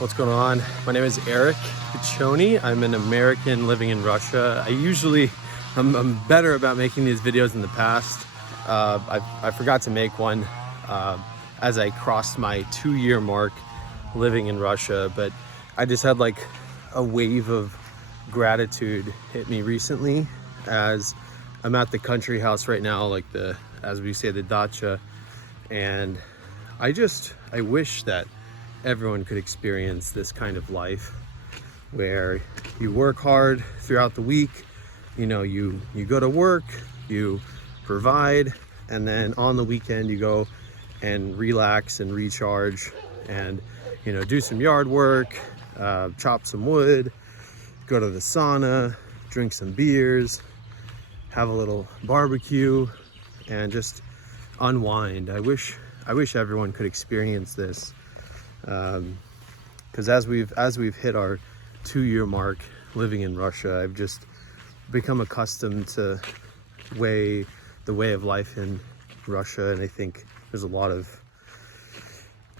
What's going on? My name is Eric Piccioni. I'm an American living in Russia. I'm better about making these videos in the past. I forgot to make one as I crossed my 2-year mark living in Russia, but I just had like a wave of gratitude hit me recently as I'm at the country house right now, like as we say, the dacha, and I wish that everyone could experience this kind of life where you work hard throughout the week, you go to work, you provide, and then on the weekend you go and relax and recharge and do some yard work, chop some wood, go to the sauna, drink some beers, have a little barbecue, and just unwind. I wish everyone could experience this, because as we've hit our 2-year mark living in Russia, I've just become accustomed to the way of life in Russia, and I think there's a lot of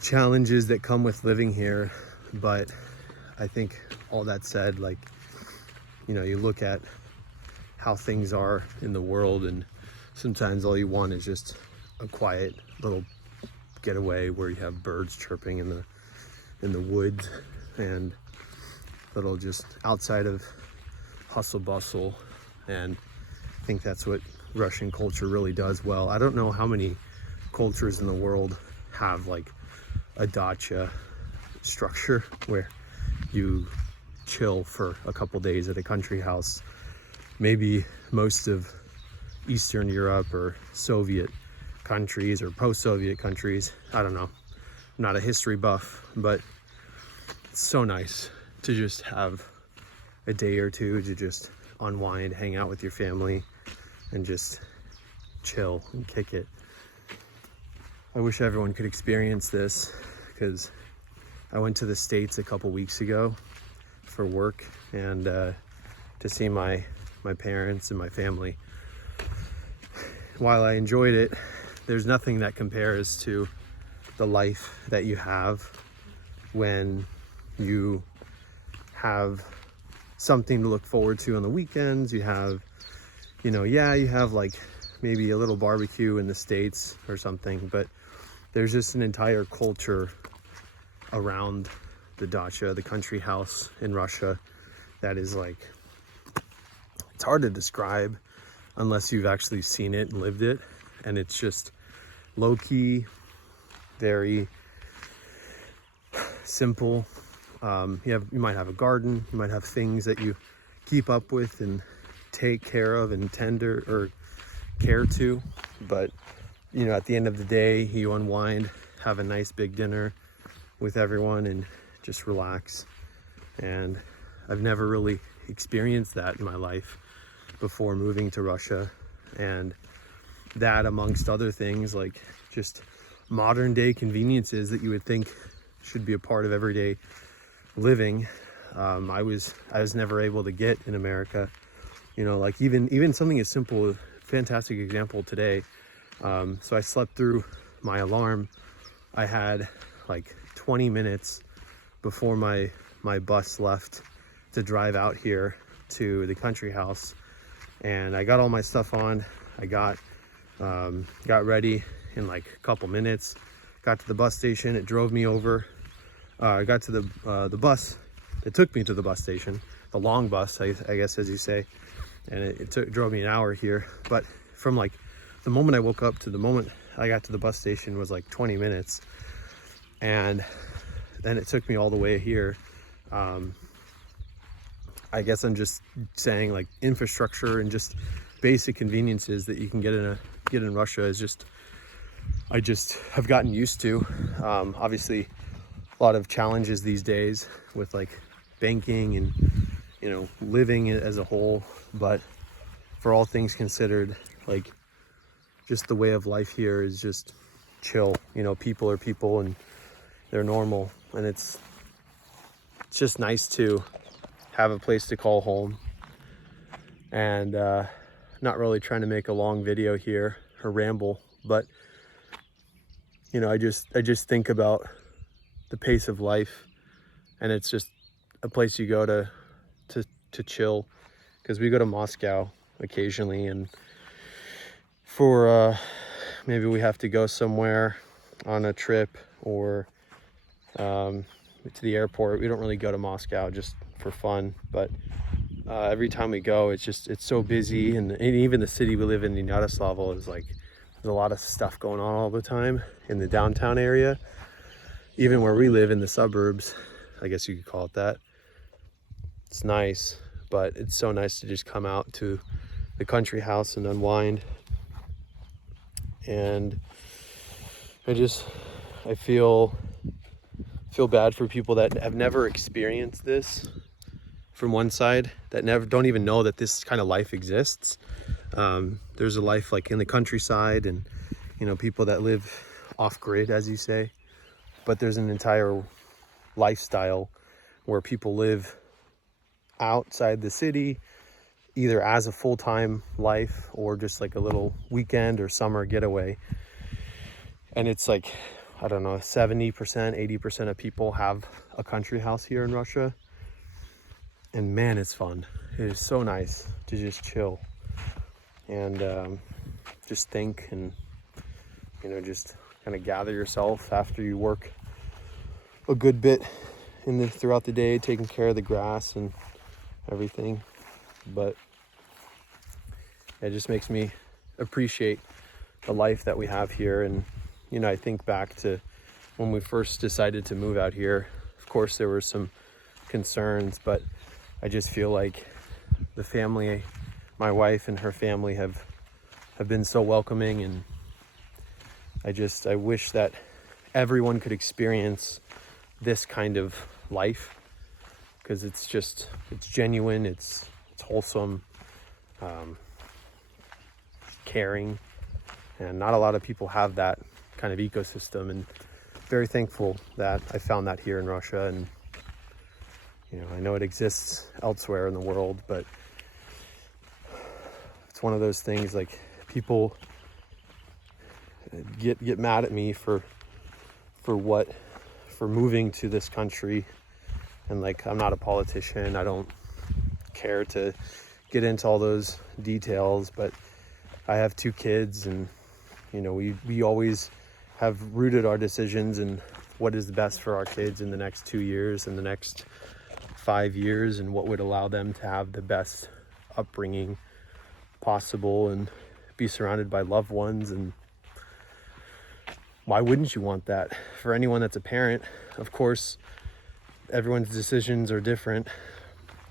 challenges that come with living here. But I think all that said, you look at how things are in the world, and sometimes all you want is just a quiet little getaway where you have birds chirping in the woods and little just outside of hustle bustle. And I think that's what Russian culture really does well. I don't know how many cultures in the world have like a dacha structure where you chill for a couple days at a country house. Maybe most of Eastern Europe or Soviet countries or post-Soviet countries. I don't know. I'm not a history buff, but it's so nice to just have a day or two to just unwind, hang out with your family, and just chill and kick it. I wish everyone could experience this, because I went to the States a couple weeks ago for work and to see my parents and my family. While I enjoyed it, there's nothing that compares to the life that you have when you have something to look forward to on the weekends. You have, you have like maybe a little barbecue in the States or something, but there's just an entire culture around the dacha, the country house in Russia, that is like, it's hard to describe unless you've actually seen it and lived it. And it's just low-key, very simple. You might have a garden, you might have things that you keep up with and take care of and tender or care to, but at the end of the day, you unwind, have a nice big dinner with everyone, and just relax. And I've never really experienced that in my life before moving to Russia. And that, amongst other things, like just modern day conveniences that you would think should be a part of everyday living, I was never able to get in America. Like even something as simple, fantastic example today. So I slept through my alarm. I had like 20 minutes before my bus left to drive out here to the country house, and I got all my stuff on. I got ready in like a couple minutes, got to the bus station. It drove me over. I got to the bus that took me to the bus station, the long bus, I guess, as you say, and it drove me an hour here. But from like the moment I woke up to the moment I got to the bus station was like 20 minutes, and then it took me all the way here. I guess I'm just saying, like, infrastructure and just basic conveniences that you can get in Russia is just, I just have gotten used to. Obviously a lot of challenges these days with like banking and living as a whole, but for all things considered, like, just the way of life here is just chill. People are people and they're normal, and it's just nice to have a place to call home. And not really trying to make a long video here or ramble, but I just think about the pace of life and it's just a place you go to chill, because we go to Moscow occasionally, and for maybe we have to go somewhere on a trip or to the airport. We don't really go to Moscow just for fun, but every time we go, it's so busy, and even the city we live in Yaroslavl is like, there's a lot of stuff going on all the time in the downtown area. Even where we live in the suburbs, I guess you could call it that, it's nice, but it's so nice to just come out to the country house and unwind. And I feel bad for people that have never experienced this from one side, that don't even know that this kind of life exists. There's a life like in the countryside, and people that live off grid, as you say, but there's an entire lifestyle where people live outside the city, either as a full-time life or just like a little weekend or summer getaway. And it's like, I don't know, 70%, 80% of people have a country house here in Russia. And man, it's fun. It is so nice to just chill and just think, and just kind of gather yourself after you work a good bit throughout the day, taking care of the grass and everything. But it just makes me appreciate the life that we have here. And I think back to when we first decided to move out here. Of course there were some concerns, but I just feel like the family, my wife and her family have been so welcoming, and I wish that everyone could experience this kind of life, because it's genuine, it's wholesome, caring, and not a lot of people have that kind of ecosystem, and very thankful that I found that here in Russia. And I know it exists elsewhere in the world, but it's one of those things, like, people get mad at me for moving to this country, and like, I'm not a politician, I don't care to get into all those details, but I have 2 kids, and we always have rooted our decisions in what is the best for our kids in the next 2 years and the next 5 years, and what would allow them to have the best upbringing possible and be surrounded by loved ones. And why wouldn't you want that for anyone that's a parent? Of course, everyone's decisions are different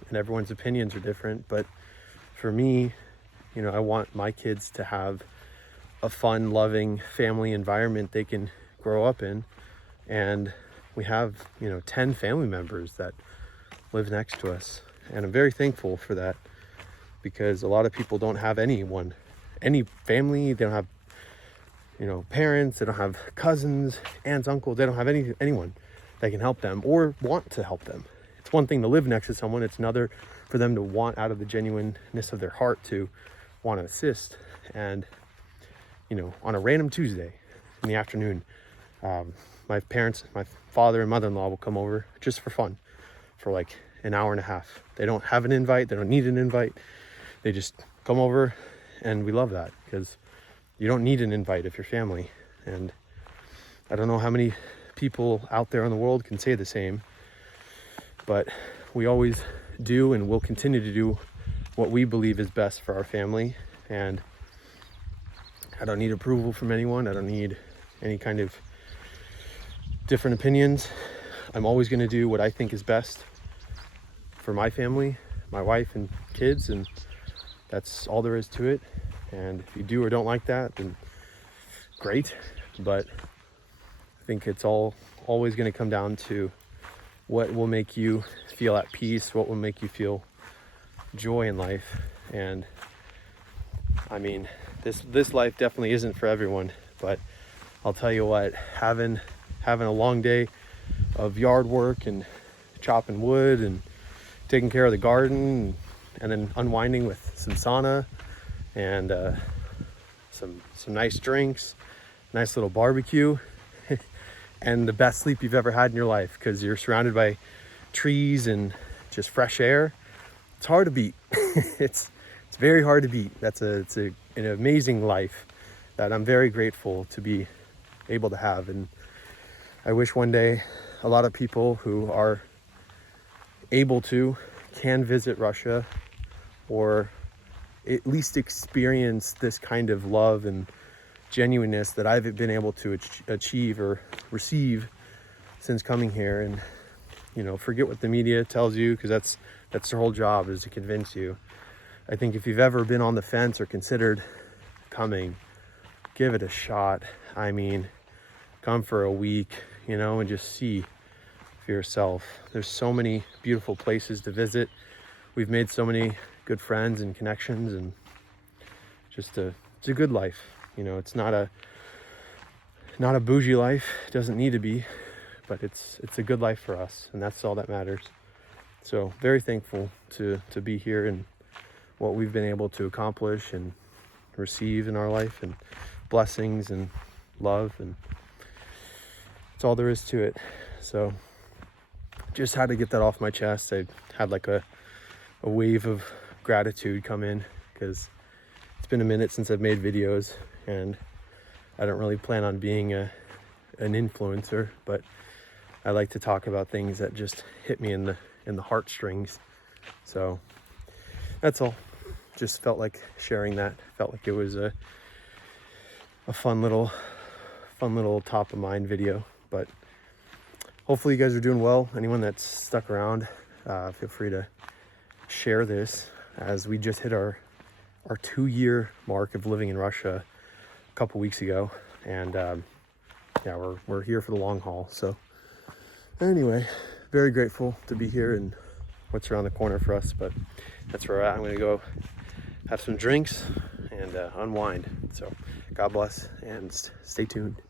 and everyone's opinions are different, but for me, I want my kids to have a fun, loving family environment they can grow up in. And we have 10 family members that live next to us, and I'm very thankful for that, because a lot of people don't have any family. They don't have parents, they don't have cousins, aunts, uncles, they don't have anyone that can help them or want to help them. It's one thing to live next to someone, it's another for them to want, out of the genuineness of their heart, to want to assist. And on a random Tuesday in the afternoon, my parents, my father and mother-in-law will come over just for fun for like an hour and a half. They don't have an invite, they don't need an invite, they just come over, and we love that, because you don't need an invite if you're family. And I don't know how many people out there in the world can say the same, but we always do and will continue to do what we believe is best for our family. And I don't need approval from anyone. I don't need any kind of different opinions. I'm always going to do what I think is best for my family, my wife and kids, and that's all there is to it. And if you do or don't like that, then great. But I think it's always going to come down to what will make you feel at peace, what will make you feel joy in life. And I mean, this life definitely isn't for everyone, but I'll tell you what, having a long day of yard work and chopping wood and taking care of the garden, and then unwinding with some sauna and some nice drinks, nice little barbecue, and the best sleep you've ever had in your life, because you're surrounded by trees and just fresh air, it's hard to beat. It's very hard to beat. It's an amazing life that I'm very grateful to be able to have. And I wish one day a lot of people who are able to can visit Russia, or at least experience this kind of love and genuineness that I've been able to achieve or receive since coming here. And forget what the media tells you, because that's their whole job, is to convince you. I think if you've ever been on the fence or considered coming, give it a shot. I mean, come for a week, and just see for yourself. There's so many beautiful places to visit. We've made so many good friends and connections, and it's a good life. It's not a bougie life. It doesn't need to be, but it's a good life for us, and that's all that matters. So very thankful to be here and what we've been able to accomplish and receive in our life, and blessings and love, and it's all there is to it. So just had to get that off my chest. I had like a wave of gratitude come in, because it's been a minute since I've made videos, and I don't really plan on being an influencer, but I like to talk about things that just hit me in the heartstrings. So that's all. Just felt like sharing that. Felt like it was a fun little top of mind video. But hopefully you guys are doing well. Anyone that's stuck around, feel free to share this, as we just hit our 2-year mark of living in Russia a couple weeks ago, and we're here for the long haul. So anyway, very grateful to be here and what's around the corner for us. But that's where we're at. I'm gonna go have some drinks and unwind. So God bless, and stay tuned.